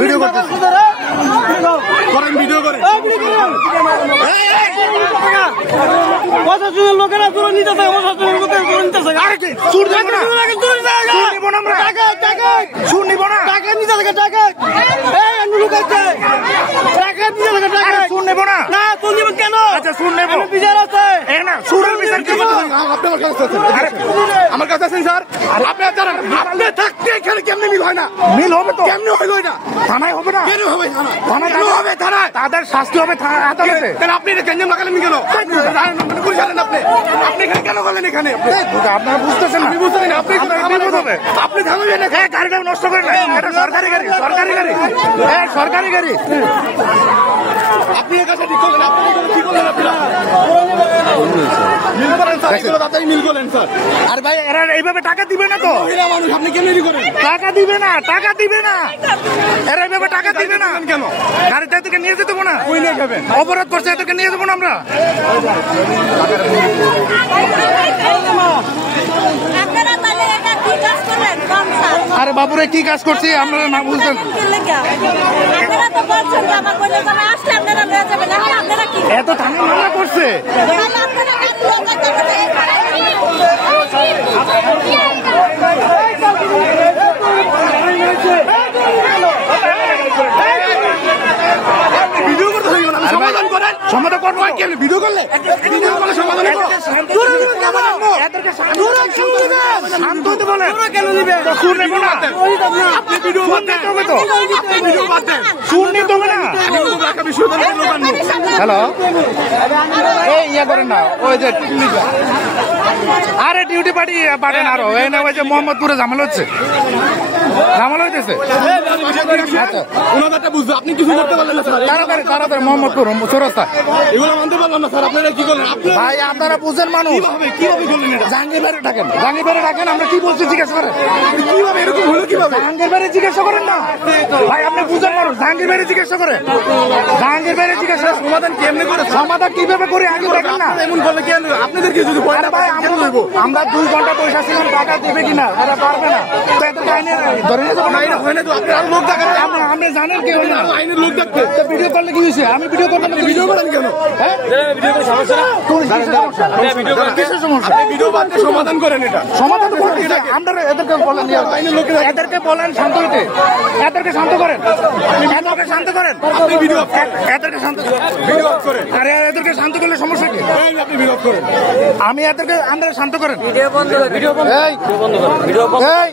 Video করতে করেন, video করেন। প্রশাসনের লোকেরা তুলে নিতেছে, প্রশাসনের লোকেরা তুলে নিতেছে। সুর দেবো না, সুর নিব না আমরা, সুর নিব না, টাকা নিতে থাকে, টাকা লুকাচ্ছে, টাকা নিতে থাকে, টাকা সুর নেবো না। না তুল নিবেন কেন? আচ্ছা সুর নেবো, বিচার আছে না সুরের বিচার কি? আমার কাছে আছেন স্যার, আপনি থাকতে এখানে কেমনি মিল হয় না? মিল হবে তো, কেমনি হইল না? থানায় হবে না, কেন হবে থানা? থানায় কেন হবে থানায়? তাদের শাস্তি হবে আদালতে। তাহলে আপনি এটা গেঞ্জাম লাগালেন কেন? বুঝলেন আপনি এখানে কেন করলেন? এখানে আপনারা বুঝতেছেন না, আপনি বুঝতেছেন না, আপনি আপনি থামাবেন না, গাড়িটা নষ্ট করেন না, এটা সরকারি গাড়ি, সরকারি গাড়ি, সরকারি গাড়ি। আপনি এর কাছে ঠিক করলেন, আপনি কি করলেন? আপনারা মিল করেন স্যার, এগুলো তাড়াতাড়ি মিল করেন স্যার। আর ভাই এরা এইভাবে টাকা দিবে না তো, মহিলা মানুষ, আপনি কেমনি করেন? টাকা দিবে না, টাকা দিবে না, এরা এইভাবে টাকা দিবে না কেন? গাড়িটা এদেরকে নিয়ে যেতে না, ওই নিয়ে যাবেন? অপরাধ করছে, এদেরকে নিয়ে যাবো না আমরা। আরে বাবুরে কি কাজ করছি আমরা না বুঝতেন? এত থানা মামলা করছে, ভিডিও করতে হইব না, সমাধান করেন। সমাধান করবো কেমনি ভিডিও করলে? ভিডিও করলে সমাধান করো। শান্ত হতে বলেন, কেন নিবে? সুর নেবো না, আপনি ভিডিও বাদ দেন, হবে তো, আপনি ভিডিও বাদ দেন। সুর নিতে হবে না। আমি কিন্তু ঢাকা বিশ্ববিদ্যালয়ের লোক আনবো। হ্যালো, এই ইয়ে করেন না, ওই যে আরে ডিউটি পাঠান আরো, এই না ওই যে মোহাম্মদপুরে ঝামেলা হচ্ছে, ঝামেলা হইতেছে। আচ্ছা ওনাদেরটা বুঝবে, আপনি কিছু করতে পারলেন না স্যার। তাড়াতাড়ি তাড়াতাড়ি মোহাম্মদপুর চৌরাস্তা। এগুলো মানতে পারলাম না স্যার, আপনারা কি করলেন? আপনি ভাই আপনারা বুঝেন মানুষ, কিভাবে করলেন এটা? জাহাঙ্গীর বাইরে ডাকেন, জাহাঙ্গীর বাইরে ডাকেন, আমরা কি বলছি জিজ্ঞাসা করেন। কিভাবে এরকম হলো? কিভাবে? জাহাঙ্গীর বাইরে জিজ্ঞাসা করেন না ভাই, আপনি বুঝেন মানুষ, জাহাঙ্গীর বাইরে জিজ্ঞাসা করেন, জাহাঙ্গীর বাইরে জিজ্ঞাসা। সমাধান কেমনে করে? সমাধান কিভাবে করে আগে দেখেন না। এমন করলে কেন? আপনাদেরকে যদি আরে ভাই আমরা 2 ঘন্টা পয়সা ছিলাম, টাকা দিবে কিনা এরা পারবে না, তো এত আইনের ধরে নিয়ে যাবো না। এটা হয় না তো, আপনি আরো লোক দেখান। আপনি জানেন কি হয় না, আইনের লোক দেখতে ভিডিও করলে কি হয়েছে? আমি ভিডিও করতে ভিডিও করেন কেন? কিসের সমস্যা? আপনি ভিডিও বাদ দিয়ে সমাধান করেন এটা। সমাধান তো করতে চাই। আমরা এদেরকে বলেন, এদেরকে বলেন শান্ত হইতে, এদেরকে শান্ত করেন, এদেরকে শান্ত করেন, আপনি ভিডিও এদেরকে শান্ত ভিডিও করেন। আরে এদেরকে শান্ত করলে সমস্যা কি? আপনি ভিডিও করেন। আমি এদেরকে আমরা শান্ত করেন, ভিডিও বন্ধ করে, ভিডিও বন্ধ, এই ভিডিও বন্ধ করে, ভিডিও বন্ধ। এই